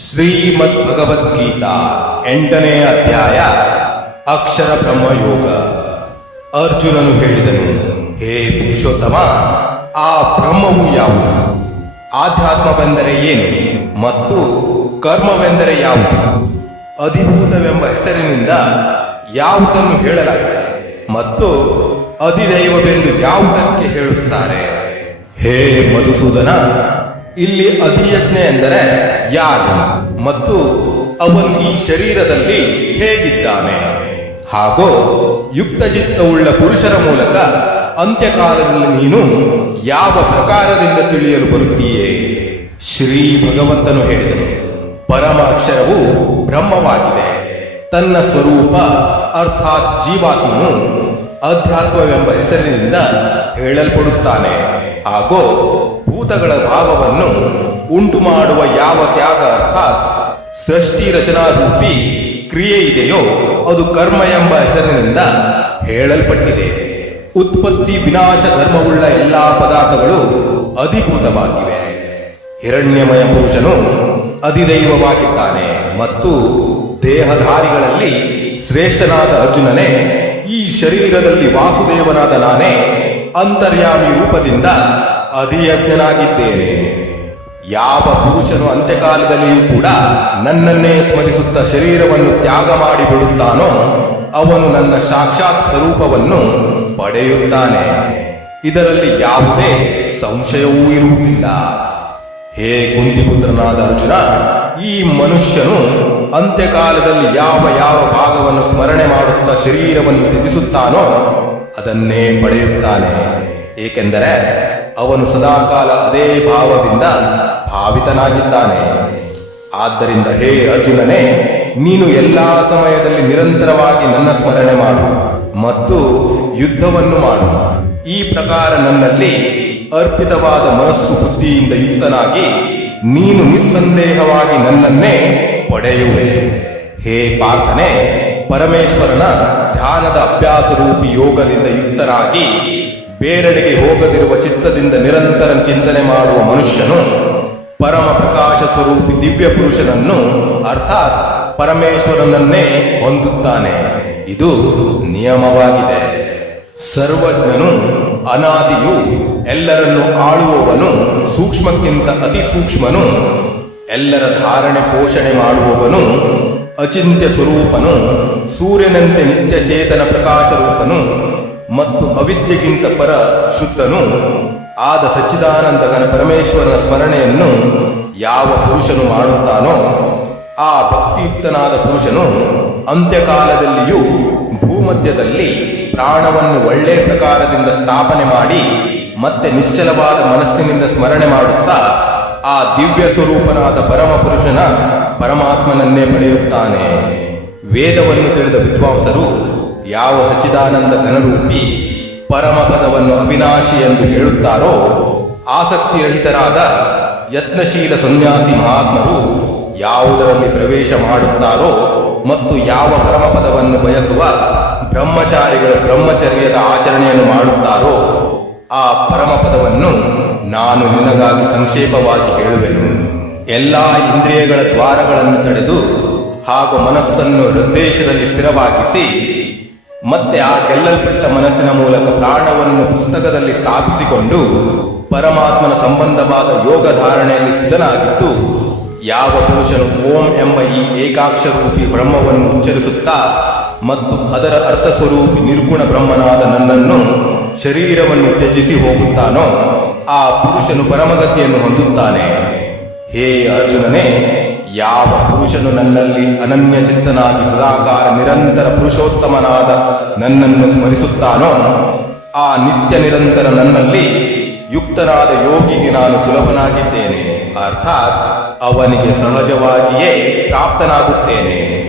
ಶ್ರೀಮದ್ ಭಗವದ್ಗೀತಾ ಎಂಟನೇ ಅಧ್ಯಾಯ ಅಕ್ಷರ ಬ್ರಹ್ಮಯೋಗ. ಅರ್ಜುನನು ಹೇಳಿದನು, ಹೇ ಪುರುಷೋತ್ತಮ, ಆ ಬ್ರಹ್ಮವು ಯಾವುದು? ಆಧ್ಯಾತ್ಮವೆಂದರೆ ಏನು ಮತ್ತು ಕರ್ಮವೆಂದರೆ ಯಾವುದು? ಅಧಿಭೂತವೆಂಬ ಹೆಸರಿನಿಂದ ಯಾವುದನ್ನು ಹೇಳಲಾಗಿದೆ ಮತ್ತು ಅಧಿದೈವವೆಂದು ಯಾವುದಕ್ಕೆ ಹೇಳುತ್ತಾರೆ? ಹೇ ಮಧುಸೂದನ ಇಲ್ಲಿ ಅಧಿಯಜ್ಞೆ ಎಂದರೆ ಯಾರು ಮತ್ತು ಅವನು ಈ ಶರೀರದಲ್ಲಿ ಹೇಗಿದ್ದಾನೆ. ಹಾಗೂ ಯುಕ್ತಚಿತ್ತವುಳ್ಳ ಪುರುಷರ ಮೂಲಕ ಅಂತ್ಯಕಾಲದಲ್ಲಿ ನೀನು ಯಾವ ಪ್ರಕಾರದಿಂದ ತಿಳಿಯಲು ಬರುತ್ತೀಯೇ? ಶ್ರೀ ಭಗವಂತನು ಹೇಳಿದನು ಪರಮ ಅಕ್ಷರವು ಬ್ರಹ್ಮವಾಗಿದೆ. ತನ್ನ ಸ್ವರೂಪ ಅರ್ಥಾತ್ ಜೀವಾತ್ಮನು ಅಧ್ಯಾತ್ಮವೆಂಬ ಹೆಸರಿನಿಂದ ಹೇಳಲ್ಪಡುತ್ತಾನೆ. ಹಾಗೂ ಭೂತಗಳ ಭಾವವನ್ನು ಉಂಟು ಮಾಡುವ ಯಾವ ತ್ಯಾಗ ಅರ್ಥಾತ್ ಸೃಷ್ಟಿ ರಚನಾ ರೂಪಿ ಕ್ರಿಯೆ ಇದೆಯೋ ಅದು ಕರ್ಮ ಎಂಬ ಹೆಸರಿನಿಂದ ಹೇಳಲ್ಪಟ್ಟಿದೆ. ಉತ್ಪತ್ತಿ ವಿನಾಶ ಧರ್ಮವುಳ್ಳ ಎಲ್ಲಾ ಪದಾರ್ಥಗಳು ಅಧಿಭೂತವಾಗಿವೆ. ಹಿರಣ್ಯಮಯ ಪುರುಷನು ಅಧಿದೈವವಾಗಿದ್ದಾನೆ ಮತ್ತು ದೇಹಧಾರಿಗಳಲ್ಲಿ ಶ್ರೇಷ್ಠನಾದ ಅರ್ಜುನನೇ, ಈ ಶರೀರದಲ್ಲಿ ವಾಸುದೇವನಾದ ನಾನೇ ಅಂತರ್ಯಾಮಿ ರೂಪದಿಂದ ಅಧಿಯಜ್ಞನಾಗಿದ್ದೇನೆ. ಯಾವ ಪುರುಷನು ಅಂತ್ಯಕಾಲದಲ್ಲಿಯೂ ಕೂಡ ನನ್ನನ್ನೇ ಸ್ಮರಿಸುತ್ತ ಶರೀರವನ್ನು ತ್ಯಾಗ ಮಾಡಿ ಬಿಡುತ್ತಾನೋ, ಅವನು ನನ್ನ ಸಾಕ್ಷಾತ್ ಸ್ವರೂಪವನ್ನು ಪಡೆಯುತ್ತಾನೆ. ಇದರಲ್ಲಿ ಯಾವುದೇ ಸಂಶಯವೂ ಇರುವುದಿಲ್ಲ. ಹೇ ಕುಂತಿಪುತ್ರನಾದ ಅರ್ಜುನ, ಈ ಮನುಷ್ಯನು ಅಂತ್ಯಕಾಲದಲ್ಲಿ ಯಾವ ಯಾವ ಭಾಗವನ್ನು ಸ್ಮರಣೆ ಮಾಡುತ್ತಾ ಶರೀರವನ್ನು ತ್ಯಜಿಸುತ್ತಾನೋ ಅದನ್ನೇ ಪಡೆಯುತ್ತಾನೆ. ಏಕೆಂದರೆ ಅವನು ಸದಾಕಾಲ ಅದೇ ಭಾವದಿಂದ ಭಾವಿತನಾಗಿದ್ದಾನೆ. ಆದ್ದರಿಂದ ಹೇ ಅರ್ಜುನನೇ, ನೀನು ಎಲ್ಲಾ ಸಮಯದಲ್ಲಿ ನಿರಂತರವಾಗಿ ನನ್ನ ಸ್ಮರಣೆ ಮಾಡು ಮತ್ತು ಯುದ್ಧವನ್ನು ಮಾಡು. ಈ ಪ್ರಕಾರ ನನ್ನಲ್ಲಿ ಅರ್ಪಿತವಾದ ಮನಸ್ಸು ಬುದ್ಧಿಯಿಂದ ಯುಕ್ತನಾಗಿ ನೀನು ನಿಸ್ಸಂದೇಹವಾಗಿ ನನ್ನನ್ನೇ ಪಡೆಯುವೆ. ಹೇ ಪಾರ್ಥನೆ, ಪರಮೇಶ್ವರನ ಧ್ಯಾನದ ಅಭ್ಯಾಸ ರೂಪಿ ಯೋಗದಿಂದ ಯುಕ್ತನಾಗಿ ಬೇರೆಡೆಗೆ ಹೋಗದಿರುವ ಚಿತ್ತದಿಂದ ನಿರಂತರ ಚಿಂತನೆ ಮಾಡುವ ಮನುಷ್ಯನು ಪರಮ ಪ್ರಕಾಶ ಸ್ವರೂಪಿ ದಿವ್ಯ ಪುರುಷನನ್ನು ಅರ್ಥಾತ್ ಪರಮೇಶ್ವರನನ್ನೇ ಹೊಂದುತ್ತಾನೆ. ಇದು ನಿಯಮವಾಗಿದೆ. ಸರ್ವಜ್ಞನು, ಅನಾದಿಯು ಎಲ್ಲರನ್ನು ಆಳುವವನು, ಸೂಕ್ಷ್ಮಕ್ಕಿಂತ ಅತಿ ಸೂಕ್ಷ್ಮನು, ಎಲ್ಲರ ಧಾರಣೆ ಪೋಷಣೆ ಮಾಡುವವನು, ಅಚಿಂತ್ಯ ಸ್ವರೂಪನು, ಸೂರ್ಯನಂತೆ ನಿತ್ಯ ಚೇತನ ಪ್ರಕಾಶ ರೂಪನು ಮತ್ತು ಅವಿದ್ಯೆಗಿಂತ ಪರ ಶುದ್ಧನು. ಆದ ಸಚ್ಚಿದಾನಂದಗನ ಪರಮೇಶ್ವರನ ಸ್ಮರಣೆಯನ್ನು ಯಾವ ಪುರುಷನು ಮಾಡುತ್ತಾನೋ, ಆ ಭಕ್ತಿಯುಕ್ತನಾದ ಪುರುಷನು ಅಂತ್ಯಕಾಲದಲ್ಲಿಯೂ ಭೂಮಧ್ಯದಲ್ಲಿ ಪ್ರಾಣವನ್ನು ಒಳ್ಳೆಯ ಪ್ರಕಾರದಿಂದ ಸ್ಥಾಪನೆ ಮಾಡಿ ಮತ್ತೆ ನಿಶ್ಚಲವಾದ ಮನಸ್ಸಿನಿಂದ ಸ್ಮರಣೆ ಮಾಡುತ್ತಾ, ಆ ದಿವ್ಯ ಸ್ವರೂಪನಾದ ಪರಮ ಪುರುಷನ ಪರಮಾತ್ಮನನ್ನೇ ಪಡೆಯುತ್ತಾನೆ. ವೇದವನ್ನು ತಿಳಿದ ವಿದ್ವಾಂಸರು ಯಾವ ಸಚ್ಚಿದಾನಂದ ಘನರೂಪಿ ಪರಮ ಪದವನ್ನು ಅವಿನಾಶಿ ಎಂದು ಹೇಳುತ್ತಾರೋ, ಆಸಕ್ತಿರಹಿತರಾದ ಯತ್ನಶೀಲ ಸನ್ಯಾಸಿ ಮಹಾತ್ಮರು ಯಾವುದರಲ್ಲಿ ಪ್ರವೇಶ ಮಾಡುತ್ತಾರೋ ಮತ್ತು ಯಾವ ಪರಮಪದವನ್ನು ಬಯಸುವ ಬ್ರಹ್ಮಚಾರಿಗಳ ಬ್ರಹ್ಮಚರ್ಯದ ಆಚರಣೆಯನ್ನು ಮಾಡುತ್ತಾರೋ, ಆ ಪರಮಪದವನ್ನು ನಾನು ನಿನಗಾಗಿ ಸಂಕ್ಷೇಪವಾಗಿ ಹೇಳುವೆನು. ಎಲ್ಲಾ ಇಂದ್ರಿಯಗಳ ದ್ವಾರಗಳನ್ನು ತಡೆದು ಹಾಗೂ ಮನಸ್ಸನ್ನು ಹೃದಯದಲ್ಲಿ ಸ್ಥಿರವಾಗಿಸಿ ಮತ್ತೆ ಆ ಗೆಲ್ಲಲ್ಪಟ್ಟ ಮನಸ್ಸಿನ ಮೂಲಕ ಪ್ರಾಣವನ್ನು ಪುಸ್ತಕದಲ್ಲಿ ಸ್ಥಾಪಿಸಿಕೊಂಡು ಪರಮಾತ್ಮನ ಸಂಬಂಧವಾದ ಯೋಗ ಧಾರಣೆಯಲ್ಲಿ ಸಿದ್ಧನಾಗಿದ್ದು, ಯಾವ ಪುರುಷನು ಓಂ ಎಂಬ ಈ ಏಕಾಕ್ಷರೂಪಿ ಬ್ರಹ್ಮವನ್ನು ಉಚ್ಚರಿಸುತ್ತಾ ಮತ್ತು ಅದರ ಅರ್ಥ ಸ್ವರೂಪಿ ನಿರ್ಗುಣ ಬ್ರಹ್ಮನಾದ ನನ್ನನ್ನು ಶರೀರವನ್ನು ತ್ಯಜಿಸಿ ಹೋಗುತ್ತಾನೋ, ಆ ಪುರುಷನು ಪರಮಗತಿಯನ್ನು ಹೊಂದುತ್ತಾನೆ. ಹೇ ಅರ್ಜುನನೇ ಯಾವ ಪುರುಷನು ನನ್ನಲ್ಲಿ ಅನನ್ಯ ಚಿಂತನಾಗಿ ಸದಾಕಾರ ನಿರಂತರ ಪುರುಷೋತ್ತಮನಾದ ನನ್ನನ್ನು ಸ್ಮರಿಸುತ್ತಾನೋ, ಆ ನಿತ್ಯ ನಿರಂತರ ನನ್ನಲ್ಲಿ ಯುಕ್ತನಾದ ಯೋಗಿಗೆ ನಾನು ಸುಲಭನಾಗಿದ್ದೇನೆ. ಅರ್ಥಾತ್ ಅವನಿಗೆ ಸಹಜವಾಗಿಯೇ ಪ್ರಾಪ್ತನಾಗುತ್ತೇನೆ.